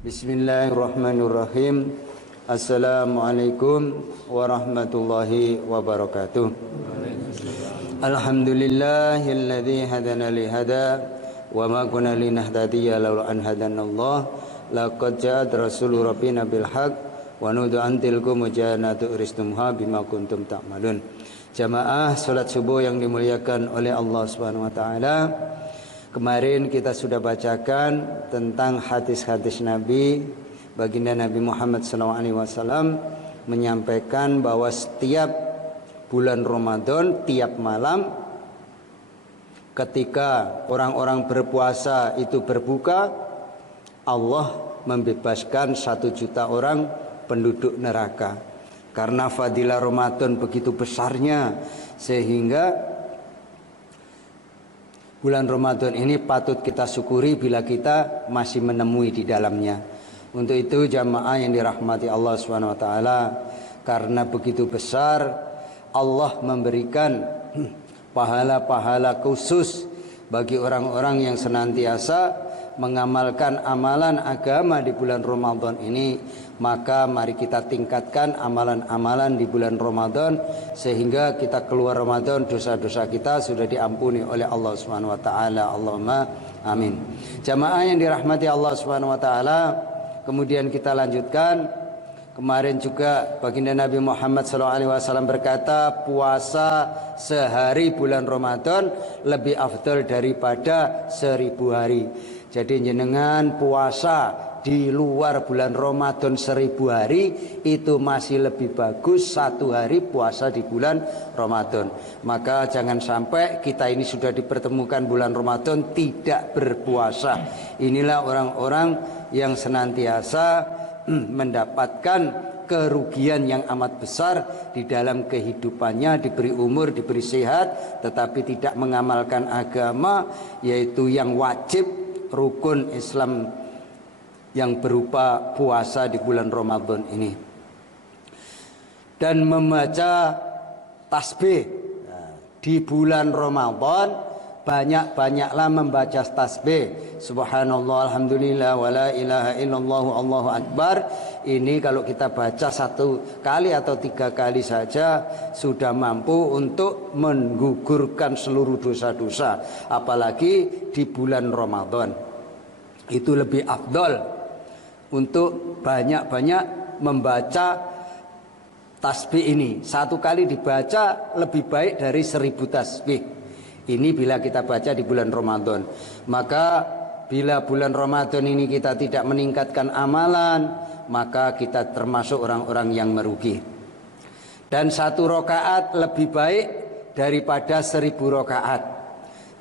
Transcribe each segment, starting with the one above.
Bismillahirrahmanirrahim. Assalamualaikum warahmatullahi wabarakatuh. Alhamdulillahilladzi hadana li hada wa ma kunna linahtadiya laula an hadanallah. Laqad ja'at rasulur rabbina bil haqq wa nudu antilkum mujanatu uristumha bima kuntum ta'malun. Jamaah salat subuh yang dimuliakan oleh Allah Subhanahu wa taala. Kemarin kita sudah bacakan tentang hadis-hadis Nabi. Baginda Nabi Muhammad SAW menyampaikan bahwa setiap bulan Ramadan, tiap malam ketika orang-orang berpuasa itu berbuka, Allah membebaskan 1 juta orang penduduk neraka. Karena fadilah Ramadan begitu besarnya, sehingga bulan Ramadan ini patut kita syukuri bila kita masih menemui di dalamnya. Untuk itu jamaah yang dirahmati Allah SWT, karena begitu besar, Allah memberikan pahala-pahala khusus bagi orang-orang yang senantiasa mengamalkan amalan agama di bulan Ramadan ini. Maka mari kita tingkatkan amalan-amalan di bulan Ramadan, sehingga kita keluar Ramadan dosa-dosa kita sudah diampuni oleh Allah Subhanahu wa taala. Allahumma amin. Jamaah yang dirahmati Allah Subhanahu wa taala, kemudian kita lanjutkan. Kemarin juga baginda Nabi Muhammad SAW berkata, puasa sehari bulan Ramadan lebih afdal daripada 1000 hari. Jadi jenengan puasa di luar bulan Ramadan 1000 hari itu masih lebih bagus 1 hari puasa di bulan Ramadan. Maka jangan sampai kita ini sudah dipertemukan bulan Ramadan tidak berpuasa. Inilah orang-orang yang senantiasa mendapatkan kerugian yang amat besar di dalam kehidupannya, diberi umur, diberi sehat, tetapi tidak mengamalkan agama, yaitu yang wajib rukun Islam yang berupa puasa di bulan Ramadan ini. Dan membaca tasbih di bulan Ramadan, banyak-banyaklah membaca tasbih. Subhanallah, alhamdulillah, wala ilaha illallah, Allahu akbar. Ini kalau kita baca 1 kali atau 3 kali saja sudah mampu untuk menggugurkan seluruh dosa-dosa. Apalagi di bulan Ramadan, itu lebih afdal untuk banyak-banyak membaca tasbih ini. 1 kali dibaca lebih baik dari 1000 tasbih. Ini bila kita baca di bulan Ramadan. Maka bila bulan Ramadan ini kita tidak meningkatkan amalan, maka kita termasuk orang-orang yang merugi. Dan 1 rakaat lebih baik daripada 1000 rakaat.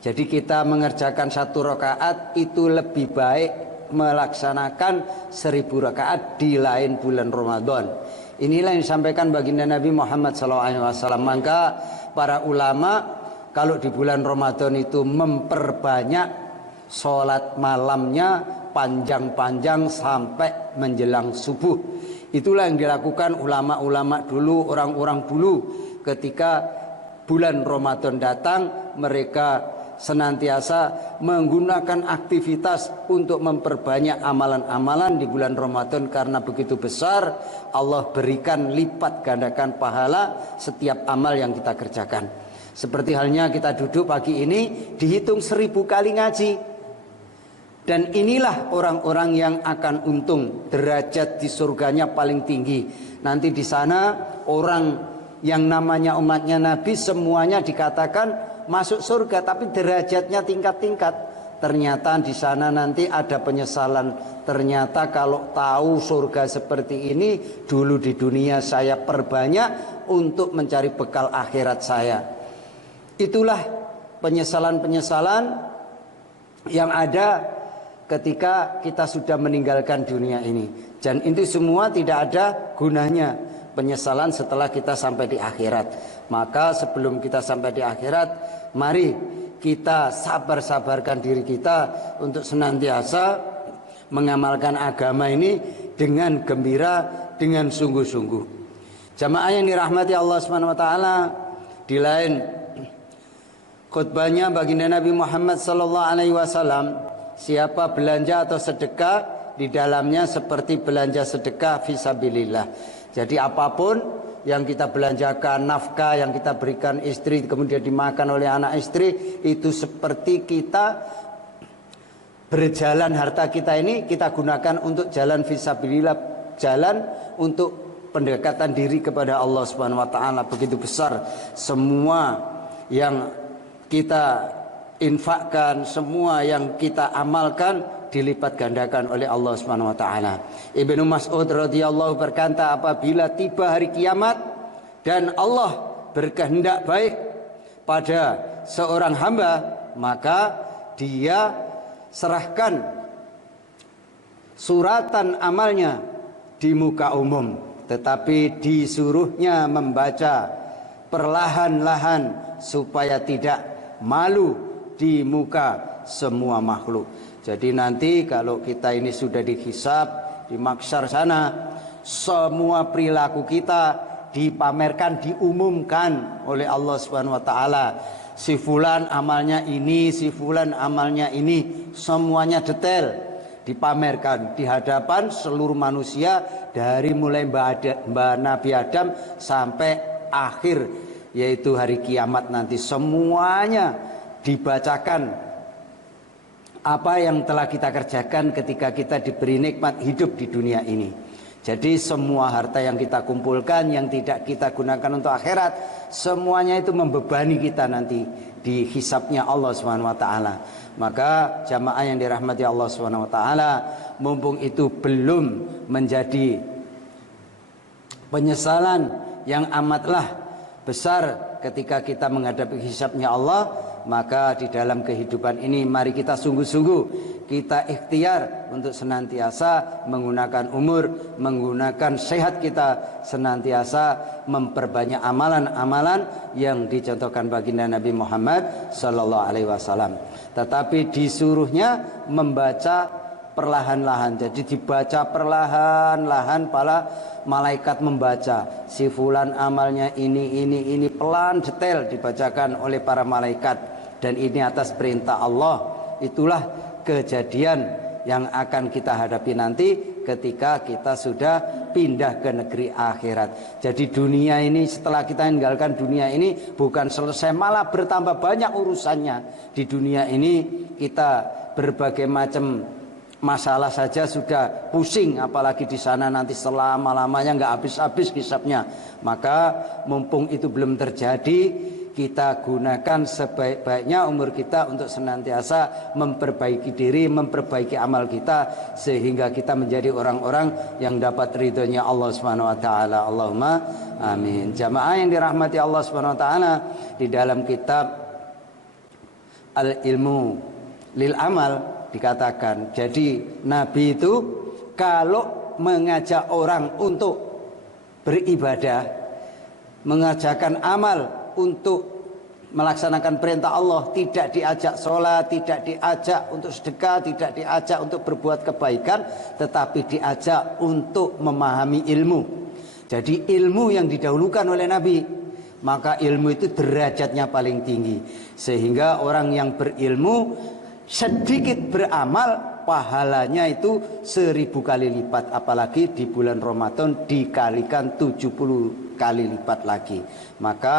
Jadi kita mengerjakan 1 rakaat itu lebih baik melaksanakan 1000 rakaat di lain bulan Ramadan. Inilah yang disampaikan baginda Nabi Muhammad SAW. Maka para ulama kalau di bulan Ramadan itu memperbanyak sholat malamnya panjang-panjang sampai menjelang subuh. Itulah yang dilakukan ulama-ulama dulu, orang-orang dulu. Ketika bulan Ramadan datang, mereka senantiasa menggunakan aktivitas untuk memperbanyak amalan-amalan di bulan Ramadan. Karena begitu besar, Allah berikan lipat gandakan pahala setiap amal yang kita kerjakan. Seperti halnya kita duduk pagi ini dihitung 1000 kali ngaji. Dan inilah orang-orang yang akan untung, derajat di surganya paling tinggi. Nanti di sana orang yang namanya umatnya Nabi semuanya dikatakan masuk surga, tapi derajatnya tingkat-tingkat. Ternyata di sana nanti ada penyesalan. Ternyata kalau tahu surga seperti ini, dulu di dunia saya perbanyak untuk mencari bekal akhirat saya. Itulah penyesalan-penyesalan yang ada ketika kita sudah meninggalkan dunia ini. Dan itu semua tidak ada gunanya, penyesalan setelah kita sampai di akhirat. Maka sebelum kita sampai di akhirat, mari kita sabar-sabarkan diri kita untuk senantiasa mengamalkan agama ini dengan gembira, dengan sungguh-sungguh. Jamaah yang dirahmati Allah SWT, di lain khutbahnya baginda Nabi Muhammad SAW, siapa belanja atau sedekah di dalamnya seperti belanja sedekah fisabilillah. Jadi apapun yang kita belanjakan, nafkah yang kita berikan istri, kemudian dimakan oleh anak istri, itu seperti kita berjalan, harta kita ini kita gunakan untuk jalan fisabilillah, jalan untuk pendekatan diri kepada Allah Subhanahu wa taala. Begitu besar semua yang kita infakkan, semua yang kita amalkan dilipat gandakan oleh Allah Subhanahu wa taala. Ibnu Mas'ud radhiyallahu berkata, apabila tiba hari kiamat dan Allah berkehendak baik pada seorang hamba, maka dia serahkan suratan amalnya di muka umum, tetapi disuruhnya membaca perlahan-lahan supaya tidak malu di muka semua makhluk. Jadi nanti kalau kita ini sudah dihisab di mahsyar sana, semua perilaku kita dipamerkan, diumumkan oleh Allah Subhanahu wa taala. Si fulan amalnya ini, si fulan amalnya ini, semuanya detail dipamerkan di hadapan seluruh manusia, dari mulai Mbak Nabi Adam sampai akhir, yaitu hari kiamat nanti. Semuanya dibacakan apa yang telah kita kerjakan ketika kita diberi nikmat hidup di dunia ini. Jadi semua harta yang kita kumpulkan yang tidak kita gunakan untuk akhirat, semuanya itu membebani kita nanti di hisabnya Allah Subhanahu wa taala. Maka jamaah yang dirahmati Allah Subhanahu wa taala, mumpung itu belum menjadi penyesalan yang amatlah besar ketika kita menghadapi hisabnya Allah, maka di dalam kehidupan ini mari kita sungguh-sungguh kita ikhtiar untuk senantiasa menggunakan umur, menggunakan sehat kita, senantiasa memperbanyak amalan-amalan yang dicontohkan baginda Nabi Muhammad sallallahu alaihi wasallam. Tetapi disuruhnya membaca perlahan-lahan. Jadi dibaca perlahan-lahan, para malaikat membaca. Si fulan amalnya ini pelan detail dibacakan oleh para malaikat. Dan ini atas perintah Allah. Itulah kejadian yang akan kita hadapi nanti ketika kita sudah pindah ke negeri akhirat. Jadi dunia ini, setelah kita meninggalkan dunia ini, bukan selesai, malah bertambah banyak urusannya. Di dunia ini kita berbagai macam masalah saja sudah pusing, apalagi di sana nanti selama-lamanya nggak habis-habis hisabnya. Maka mumpung itu belum terjadi, kita gunakan sebaik-baiknya umur kita untuk senantiasa memperbaiki diri, memperbaiki amal kita, sehingga kita menjadi orang-orang yang dapat ridhonya Allah Subhanahu wa taala. Allahumma amin. Jamaah yang dirahmati Allah Subhanahu wa taala, di dalam kitab Al-Ilmu lil Amal dikatakan, jadi Nabi itu kalau mengajak orang untuk beribadah, mengajarkan amal untuk melaksanakan perintah Allah, tidak diajak sholat, tidak diajak untuk sedekah, tidak diajak untuk berbuat kebaikan, tetapi diajak untuk memahami ilmu. Jadi ilmu yang didahulukan oleh Nabi, maka ilmu itu derajatnya paling tinggi, sehingga orang yang berilmu sedikit beramal, pahalanya itu 1000 kali lipat. Apalagi di bulan Ramadan dikalikan 70 kali lipat lagi. Maka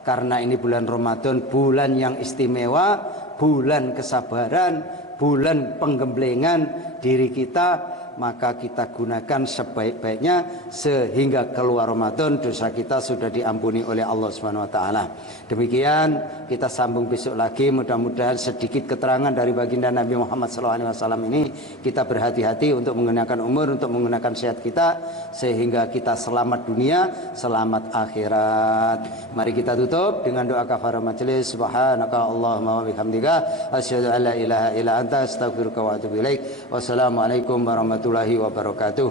karena ini bulan Ramadan, bulan yang istimewa, bulan kesabaran, bulan penggemblengan diri kita, maka kita gunakan sebaik-baiknya sehingga keluar Ramadan dosa kita sudah diampuni oleh Allah Subhanahu wa taala. Demikian, kita sambung besok lagi, mudah-mudahan sedikit keterangan dari baginda Nabi Muhammad SAW ini kita berhati-hati untuk menggunakan umur, untuk menggunakan sehat kita, sehingga kita selamat dunia, selamat akhirat. Mari kita tutup dengan doa kafarah majelis. Subhanaka Allahumma wa bihamdika asyhadu an la ilaha illa anta astaghfiruka wa atubu ilaik. Wassalamualaikum warahmatullahi wabarakatuh.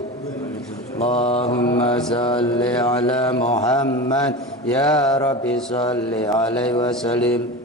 Allahumma salli ala Muhammad ya Rabbi salli alaihi wasallim.